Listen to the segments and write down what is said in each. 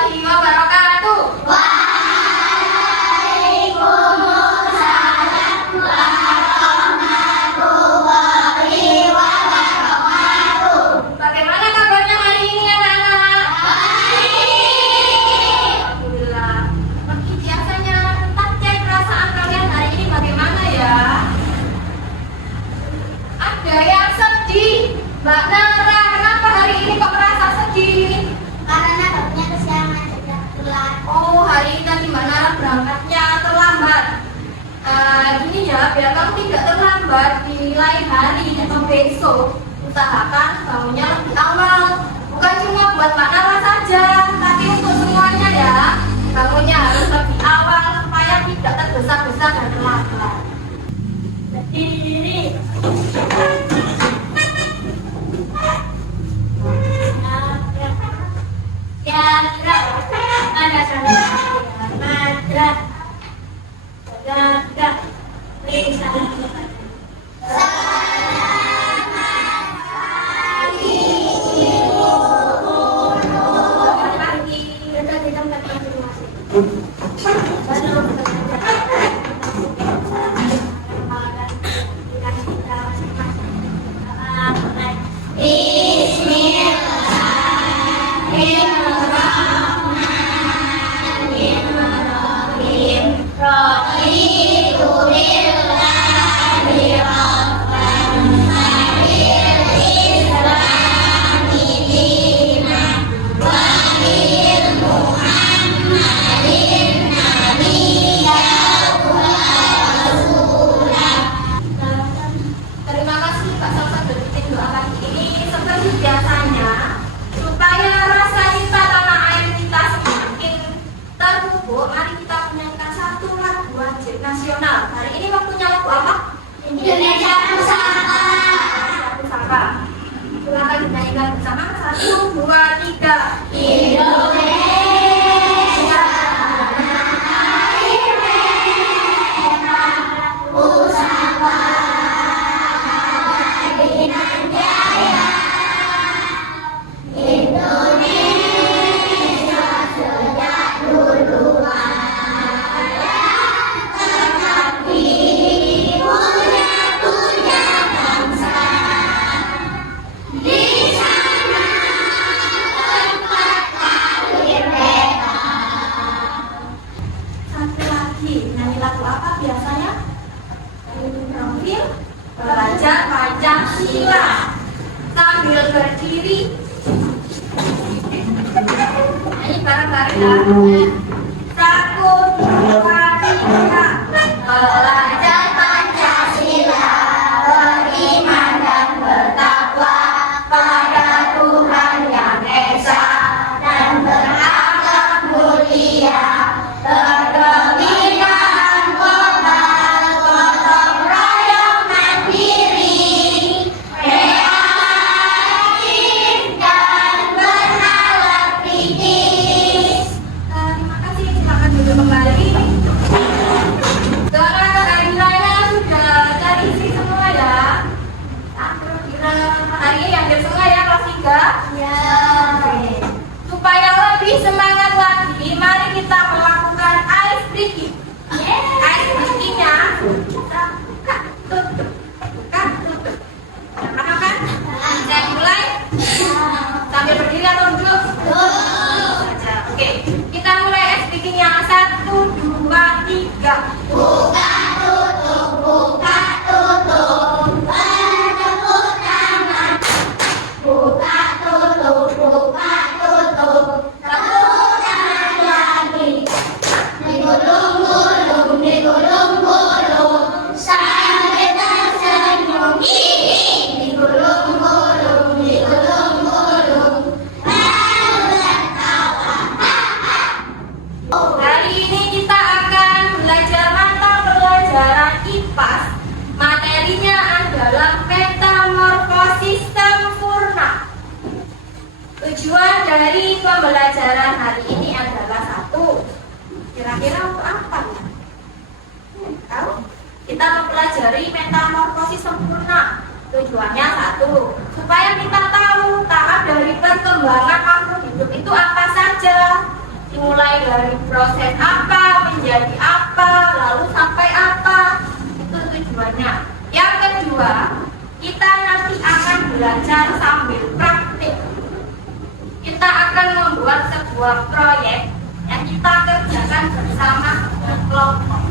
warahmatullahi wabarakatuh. Waalaikumsalam warahmatullahi wabarakatuh. Bagaimana kabarnya hari ini anak-anak? Baik. Alhamdulillah. Seperti biasanya, tak cek perasaan kalian hari ini bagaimana ya? Ada yang sedih. Mbak Nara, kenapa hari ini kok merasa sedih? Karena barunya kesiangan sejak telat. Oh, hari ini tadi Mbak Nara berangkatnya terlambat. Gini ya, biar kamu tidak terlambat di lain hari atau besok, usahakan bangunnya lebih awal. Bukan cuma buat Mbak Nara saja, tapi untuk semuanya ya. Bangunnya harus lebih awal supaya tidak tergesa-gesa dan terlambat. Berdiri. Gerak. Ada sana. Madrak. Gerak. Lisan. Terima kasih Pak Salsa sudah bikin doa pagi ini. Seperti biasanya, supaya rasa cinta tanah air kita semakin terpupuk, mari kita menyanyikan satu lagu wajib nasional. Hari ini waktunya lagu apa? Indonesia Pusaka. Pusaka. Silakan dinyanyikan bersama. 1, 2, 3. Indonesia air merah pusaka Dinan Jaya. Indonesia sejak dulu ada, tetapi punya bangsa. Di sana tempat lahir mereka. Satu lagi, nyanyi lagu apa biasanya? Profil belajar Pancasila sambil berdiri. Nyanyi bareng-bareng ya. 1, 2, 3. Belajar Pancasila, beriman dan bertakwa pada Tuhan Yang Esa dan berakhlak mulia, berkebudayaan global, gotong royong mandiri, kreatif dan bernalar kritis. Terima kasih, silakan duduk kembali. Doa hari raya sudah terisi semua ya. Kira hari ini hampir semua ya kelas 3. Ya. Supaya lebih semangat lagi, mari kita melakukan ice breaking. Ice breakingnya kita buka, tutup, buka, tutup. Apa kan? Saya mulai sambil berdiri atau duduk? Saja. Oke, kita mulai ice breakingnya. 1, 2, 3. Buka tutup, bertepuk tangan. Buka tutup, tepuk tangan lagi. Digulung-gulung, sampai tersenyum. Digulung-gulung, baru tertawa. Hari ini kita akan belajar mata pelajaran IPAS. Materinya adalah metamorfosis sempurna. Tujuan dari pembelajaran hari ini adalah 1. Kira-kira untuk apa? Tahu? Kita mempelajari metamorfosis sempurna. Tujuannya 1, supaya kita tahu tahap dari perkembangan makhluk hidup itu apa saja. mulai dari proses apa menjadi apa, lalu sampai apa, itu tujuannya. Yang kedua, kita nanti akan belajar sambil praktik. Kita akan membuat sebuah proyek yang kita kerjakan bersama berkelompok.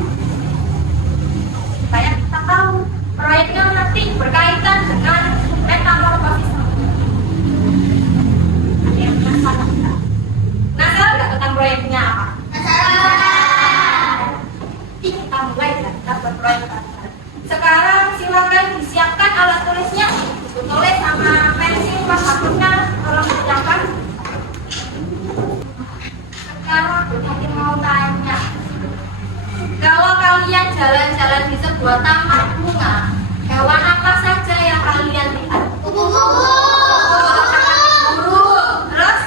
Supaya kita tahu proyeknya nanti berkaitan dengan metamorfosis. Ada yang penasaran nggak? Penasaran nggak tentang proyeknya apa? Nanti kita mulai ya, kita berproyek. Sekarang silakan disiapkan alat tulisnya, tulis sama pensil hapusnya, tolong disiapkan. Sekarang aku mau tanya, kalau kalian jalan-jalan di sebuah taman bunga, hewan apa saja yang kalian lihat? Burung, terus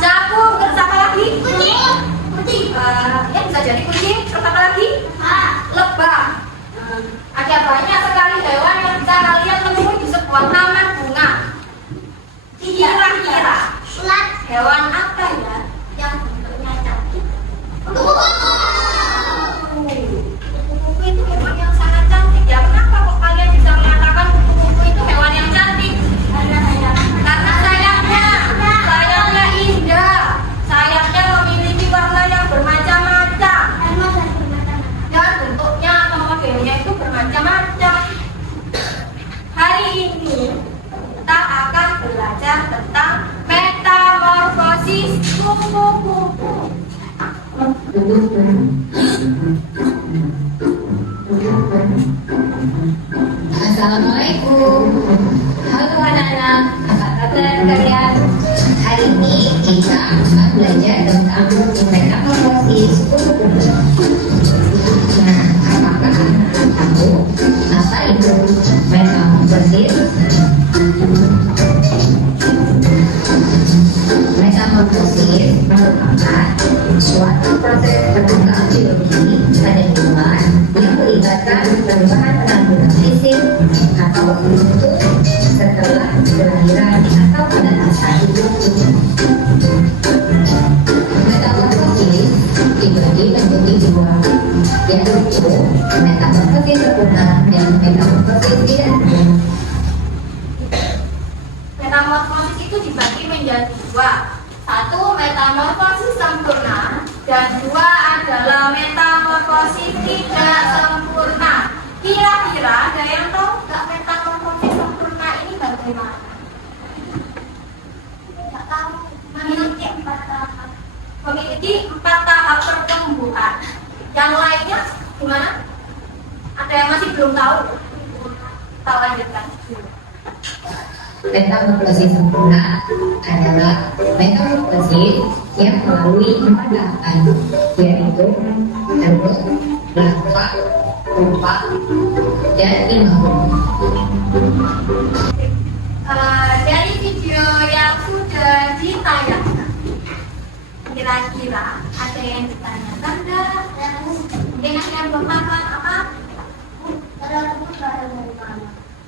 capung, terus apa lagi? Kucing. Ya bisa jadi kucing, terus apa lagi? Lebah. Ada banyak sekali hewan yang bisa kalian temui di sebuah taman bunga. Kira-kira hewan apa ya yang bentuknya cantik? Kupu-kupu itu hewan yang sangat cantik ya. Kenapa kok kalian bisa mengatakan kupu-kupu itu hewan yang cantik? Karena sayapnya indah. Sayapnya memiliki warna yang bermacam-macam. Dan bentuknya atau modelnya itu bermacam-macam. Hari ini kita akan belajar tentang metamorfosis kupu-kupu. Assalamualaikum. Halo anak-anak, apa kabar kalian? Hari ini kita akan belajar tentang metamorfosis kupu-kupu. Nah, apakah anak-anak tahu apa itu metamorfosis? Metamorfosis merupakan suatu proses perkembangan biologi pada hewan yang melibatkan perubahan penampilan fisik atau bentuk setelah kelahiran atau pada masa hidup. Metamorfosis dibagi menjadi dua, yaitu metamorfosis sempurna dan metamorfosis tidak sempurna. Metamorfosis itu dibagi menjadi dua. Satu, metamorfosis sempurna, dan dua adalah metamorfosis tidak sempurna. Kira-kira ada yang tahu nggak metamorfosis sempurna ini bagaimana? Nggak tahu. Memiliki 4 tahap. Memiliki 4 tahap pertumbuhan. Yang lainnya gimana? Ada yang masih belum tahu? Kita lanjutkan. Metamorfosis sempurna adalah metamorfosis yang melalui 4 tahapan, yaitu bentuk, larva, pupa, dan imago. Dari video yang sudah ditayangkan, kira-kira ada yang ditanyakan nggak? Mungkin ada yang belum makan apa?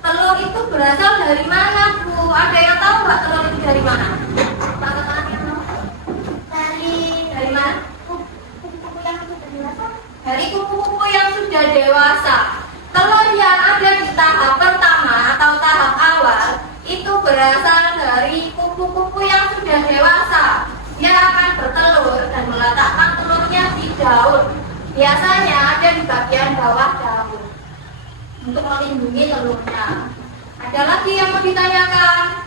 Telur itu berasal dari mana, Bu? Ada yang tahu nggak telur itu dari mana? Dari mana? Dari kupu-kupu yang sudah dewasa. Telur yang ada di tahap pertama atau tahap awal itu berasal dari kupu-kupu yang sudah dewasa. Dia akan bertelur dan meletakkan telurnya di daun. Biasanya ada di bagian bawah daun untuk melindungi telurnya. Ada lagi yang mau ditanyakan?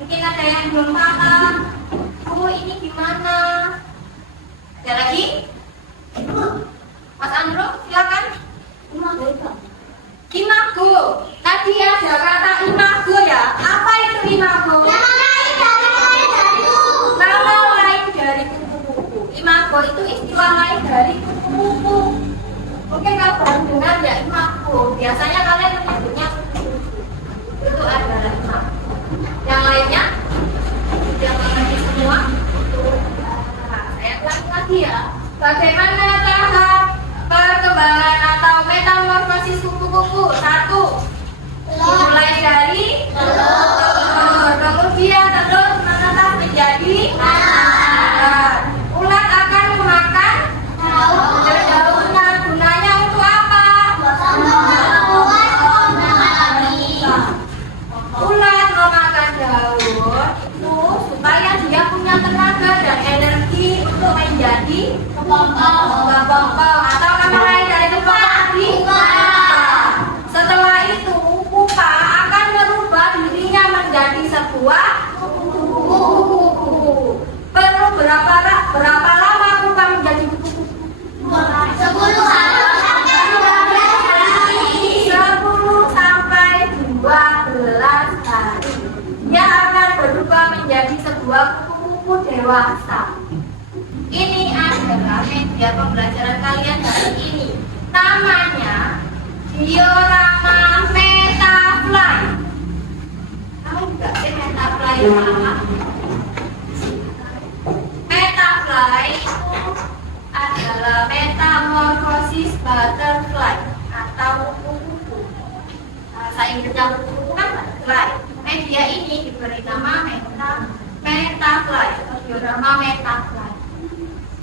Mungkin ada yang belum paham. Bu, ini gimana? Ada lagi? Mas Andro, silakan. Imago. Tadi ada kata imago ya. Apa itu imago? Nama lain dari kupu-kupu. Imago itu istilah lain dari kupu-kupu. Mungkin kalau baru dengar ya imago. Biasanya kalian menyebutnya kupu-kupu. Itu adalah imago. Yang lainnya? Yang mengerti semua? Nah, saya ulangi lagi ya. Bagaimana tahap perkembangan atau metamorfosis kupu-kupu? 1. Mulai dari telur. Kemudian telur menetas menjadi anak. Kepompong atau nama lain dari kepompong pupa. Setelah itu pupa akan merubah dirinya menjadi sebuah kupu-kupu. Perlu berapa lama pupa menjadi kupu-kupu? 10 sampai 12 hari. Dia akan berubah menjadi sebuah kupu-kupu dewasa. Ini adalah media pembelajaran kalian hari ini. Namanya diorama Metafly. Kamu enggak sih Metafly itu apa? Metafly itu adalah metamorphosis butterfly atau kupu-kupu. Bahasa Inggrisnya kupu-kupu kan butterfly. Media ini diberi nama Metafly atau diorama Metafly.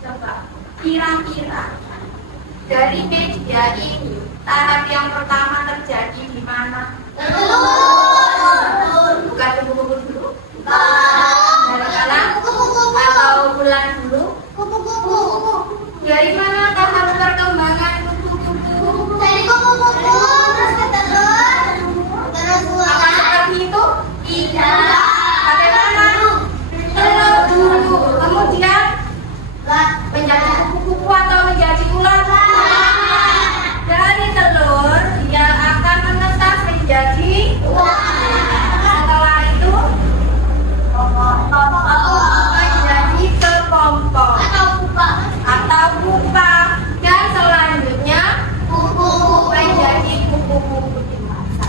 Coba kira-kira dari media ini tahap yang pertama terjadi di mana? Bukan kupu-kupu dulu? Dari mana? Atau bulan dulu? Dari mana tahap perkembangan kupu-kupu? Apa seperti itu? Tidak. Bagaimana? Telur dulu. Kemudian menjadi kupu-kupu atau menjadi ular? Dari telur dia akan menetas menjadi setelah itu menjadi kepompong atau pupa dan selanjutnya menjadi kupu-kupu dewasa.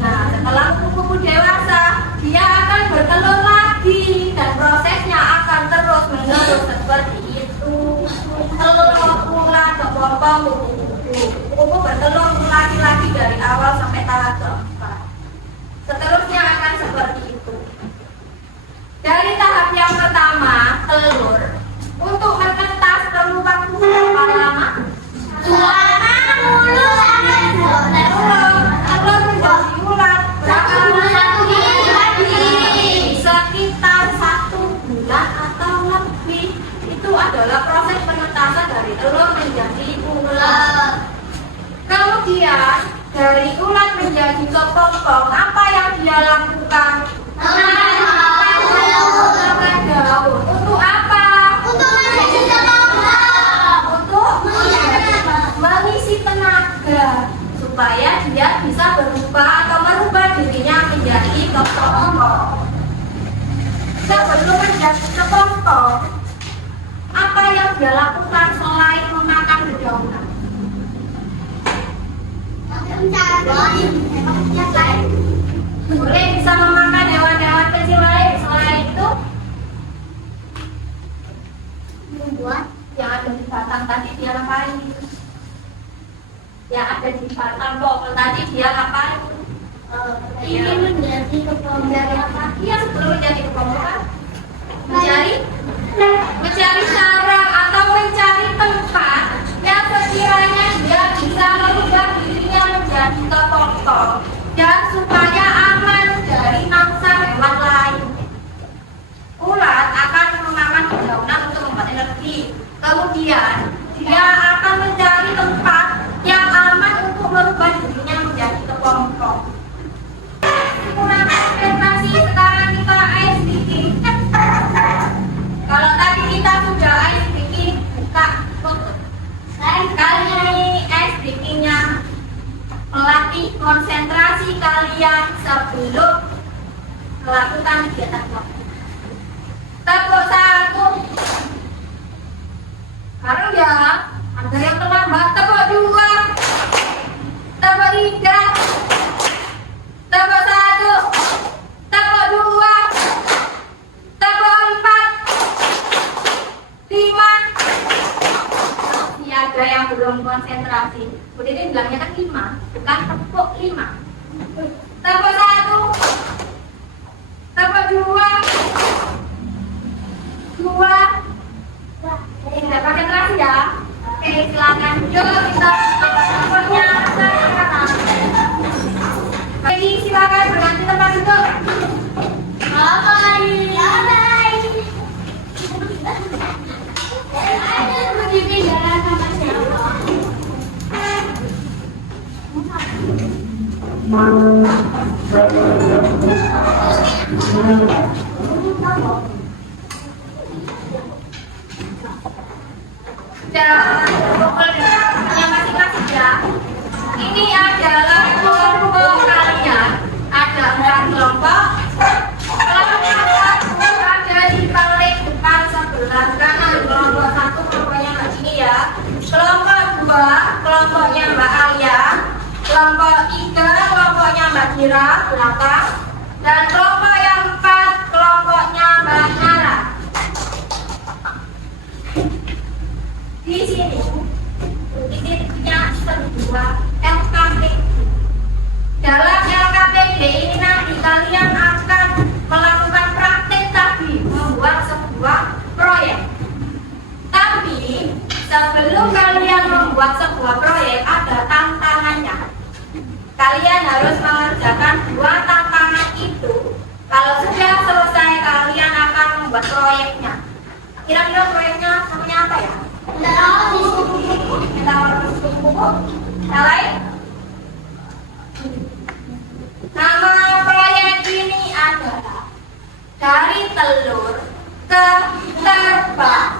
Nah, setelah kupu-kupu dewasa dia akan bertelur lagi dan prosesnya akan terus menerus seperti itu. Telur pulang kepompong kupu-kupu bertelur lagi dari awal sampai tahap keempat. Seterusnya akan seperti itu. Dari tahap yang pertama telur untuk menetas perlu waktu berapa lama? Telur menjadi ular berapa lama? Sekitar 1 bulan atau lebih. Itu adalah proses penetasan dari telur menjadi ular. Kemudian dari ular menjadi kepompong, apa yang dia lakukan? Memakan daun. Untuk apa? Untuk mengisi tenaga supaya dia bisa berubah atau merubah dirinya menjadi kepompong. Sebelum menjadi kepompong, apa yang dia lakukan selain memakan dedaunan? Boleh bisa memakan hewan-hewan kecil lain. Selain itu yang ada di batang tadi dia ngapain? Yang ada di batang pohon tadi dia ngapain? Ingin menjadi kepompong. Iya, sebelum menjadi kepompong mencari sarang atau mencari tempat yang sekiranya dia bisa merubah dirinya menjadi kepompong dan supaya aman dari mangsa hewan lain. Ulat akan memakan dedaunan untuk membuat energi. Kemudian dia akan mencari tempat yang aman untuk merubah dirinya menjadi kepompong. Kurang konsentrasi, sekarang kita ice breaking. Kalau tadi kita sudah ice breaking, buka tutup. Kali ini ice breakingnya melatih konsentrasi kalian sebelum melakukan kegiatan waktu. Tepuk 1. Sekarang ya, ada yang terlambat. Tepuk 2. Tepuk 3. Tepuk 1. Tepuk 2. Tepuk 4. 5. Masih ada yang belum konsentrasi. Udah ini bilangnya kan 5, bukan tepuk 5. Tepuk 1. Tepuk 2. 2. Tidak pakai terasi ya. Oke, silakan. Yuk kita tepuknya sekarang. Jadi silakan berganti tempat duduk. Bye bye. Dan yang masing-masing ya. Ini adalah kelompok kalian. Ada 4 kelompok. Kelompok 1 ada di paling depan sebelah kanan. Kelompok 1 kelompoknya Mbak Cini ya. Kelompok 2 kelompoknya Mbak Alia. Kelompok 3 kelompoknya Mbak Dira belakang. Dan kelompok yang 4 kelompoknya Mbak Nara. Di sini ini punya sebuah LKPD. Dalam LKPD ini nanti kalian akan melakukan praktek tadi, membuat sebuah proyek. Tapi sebelum kalian membuat sebuah proyek ada tantangannya. Kalian harus mengerjakan 2 tantangan itu. Kalau sudah selesai kalian akan membuat proyeknya. Kira-kira proyeknya namanya apa ya? Yang lain? Nama proyek ini adalah dari telur ke terbang.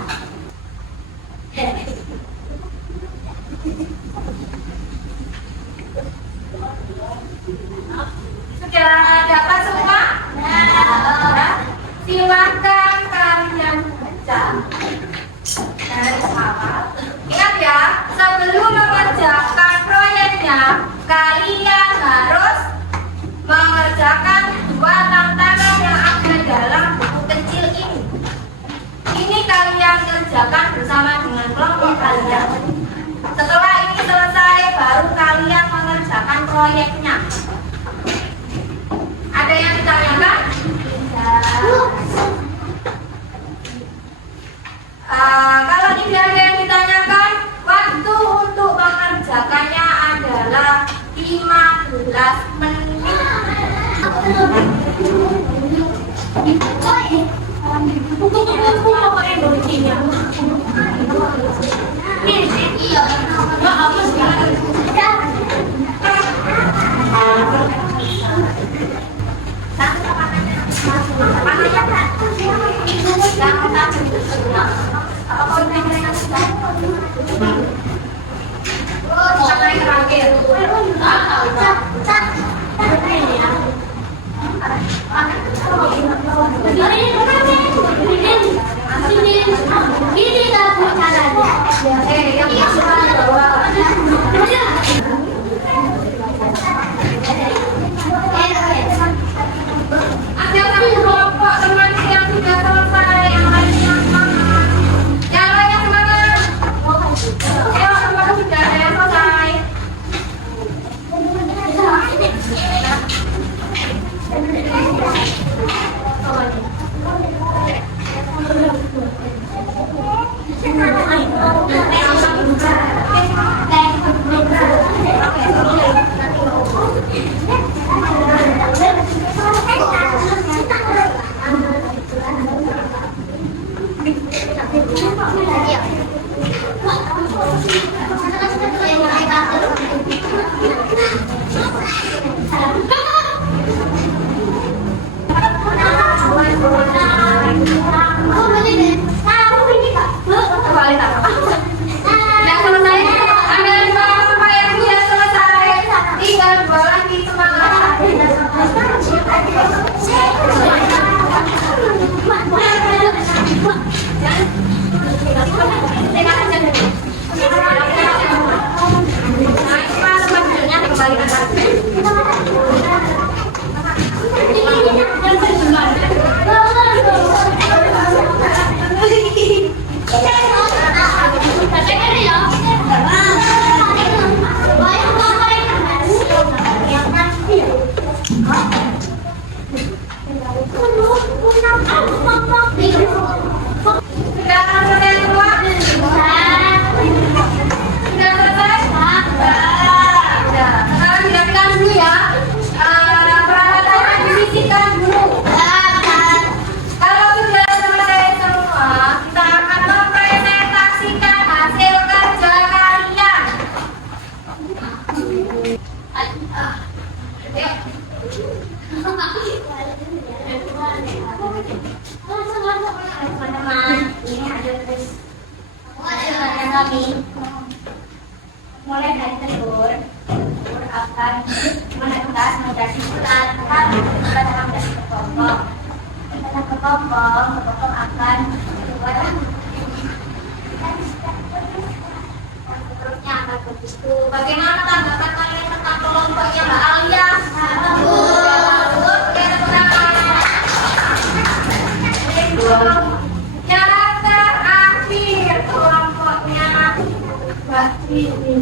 Sudah dapat semua? Silakan kalian baca dari awal. Ingat ya, sebelum mengerjakan proyeknya, kalian harus mengerjakan 2 tantangan yang ada dalam buku kecil ini. Ini kalian kerjakan bersama dengan kelompok kalian. Setelah ini selesai, baru kalian mengerjakan proyeknya. Ada yang ditanyakan? Kalau tidak ada yang ditanyakan, waktu untuk mengerjakannya adalah 15 menit. kami mulai dari telur akan menetas menjadi bulat, lalu kita dalam dari kepompong. Setelah kepompong akan keluar seterusnya akan begitu. Bagaimana tanggapan kalian tentang kelompoknya Mbak Alia? Cara terakhir kelompoknya Mbak Tini.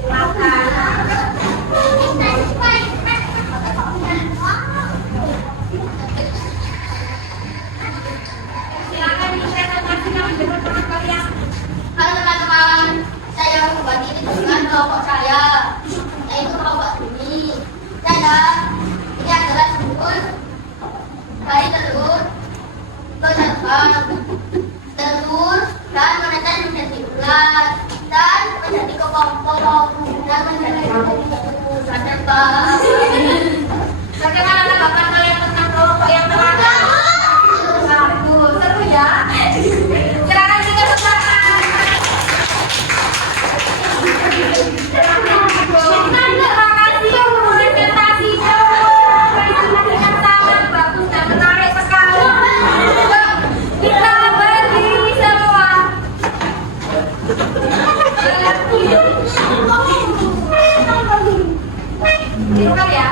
Silakan. Silakan dipresentasikan teman-teman kalian. Halo teman-teman, saya berbagi dengan kelompok saya, yaitu kelompok ini. Ini adalah telur, dari telur, telur dan menetas menjadi bulat dan menjadi kepompong dan menjadi Bagaimana tanggapan kalian tentang kelompok yang terakhir? Seru ya. Silakan juga bersama. Terima kasih presentasinya. Presentasinya sangat bagus dan menarik sekali. Kita berdiri semua. Bukan ya?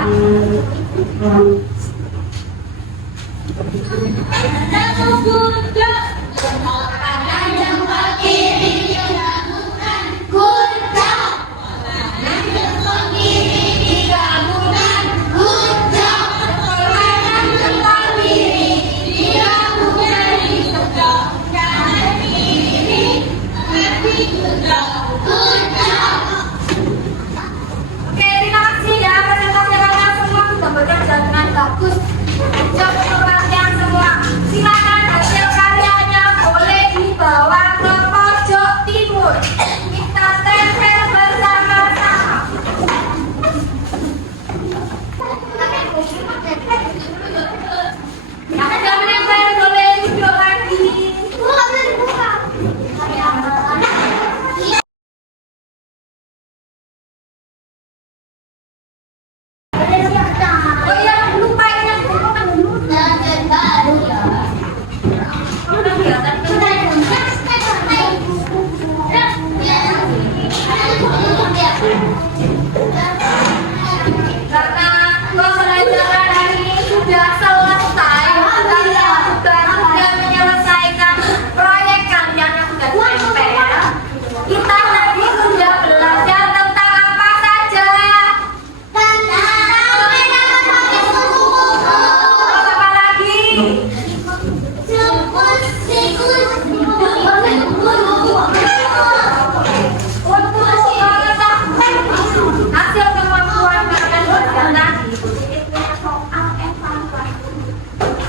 Oke, terima kasih ya presentasi kalian semua sudah bekerja dengan bagus. Coba perhatian semua. Silakan hasil karyanya boleh dibawa ke pojok timur. Kita tempel bersama-sama. Yang sudah menempel boleh duduk lagi. Oh iya, lupa ini yang karena pembelajaran hari ini sudah selesai, kalian sudah menyelesaikan proyek kalian yang sudah ditempel. Kita tadi sudah belajar tentang apa saja? Terus apa lagi? Untuk mengetahui hasil kemampuan kalian belajar tadi, ini punya soal evaluasi.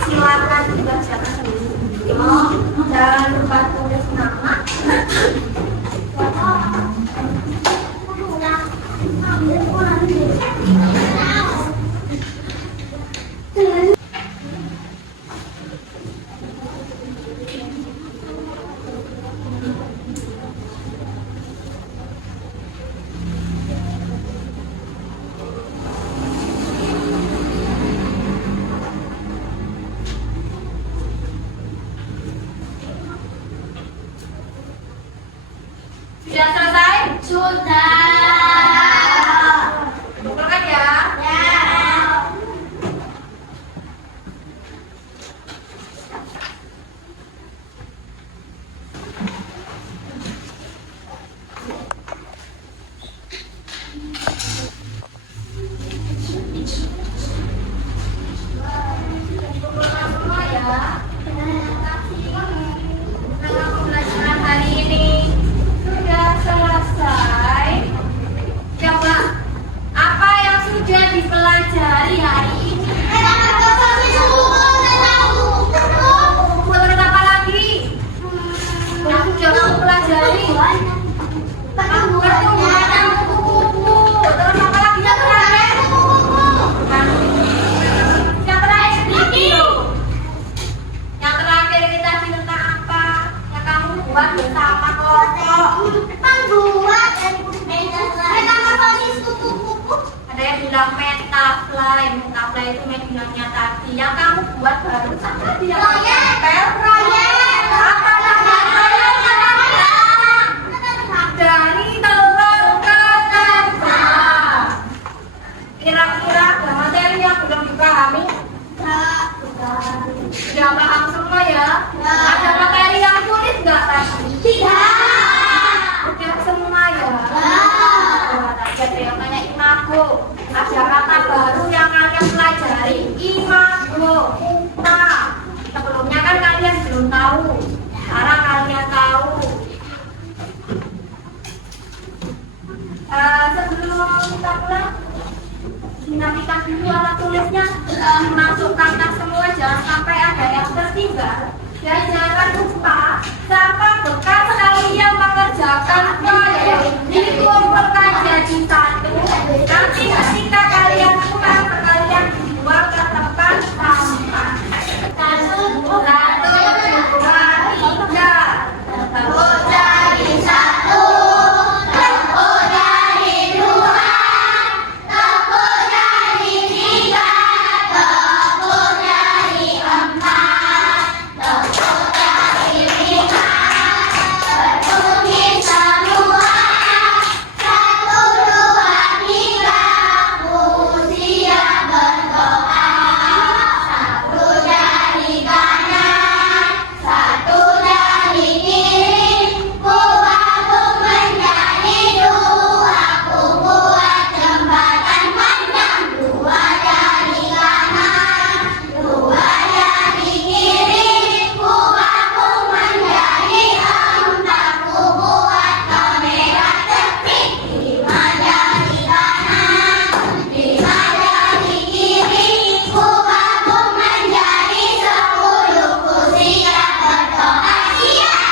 Silakan dibacakan sendiri. Jangan lupa tulis nama. Sudah selesai? Kumpulkan ya. Kumpulkan semua ya. Terima kasih. Karena pembelajaran hari ini sudah selesai. baru saja dia proyek. Apa namanya dari telur ke kentang. Kira-kira ada materi yang belum dipahami? Sudah paham semua ya? Ada materi yang sulit nggak tadi? Sudah semua ya? Ada yang nanya imago. Ada kata baru yang kalian pelajari. Imago. Nah, sebelumnya kan kalian belum tahu. Sekarang kalian tahu. Sebelum kita mulai, dinamikan dulu alat tulisnya. Masukkan tas semua, jangan sampai ada yang tertinggal. Dan jangan lupa siapa bekas kalian mengerjakan proyek dikumpulkan jadi satu. Nanti ketika kalian pulang, kalian dibuang ke tempat sampah. Satu, dua, tiga. Tepuk dari satu, tepuk dari dua, tepuk dari tiga, tepuk dari empat, tepuk dari lima, penuhi semua. Satu, dua, tiga, usia berdoa. Satu dari kanan, satu dari kiri, ku menjadi dua, ku buat jembatan panjang. Dua dari kanan, dua dari kiri, ku menjadi empat, ku buat kamera terbit. Lima dari kanan, lima dari kiri, ku menjadi 10, ku siap berdoa. Siap.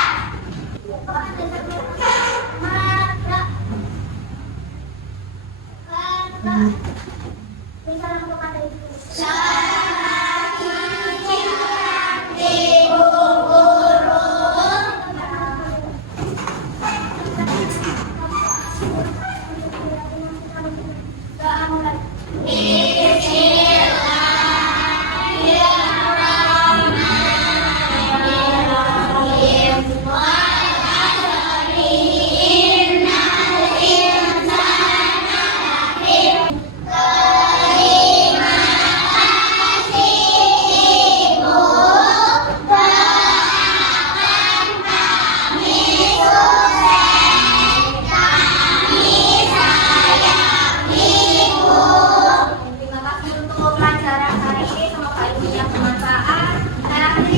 Terima kasih untuk pelajaran hari ini. Semoga ilmunya bermanfaat. Saya akhiri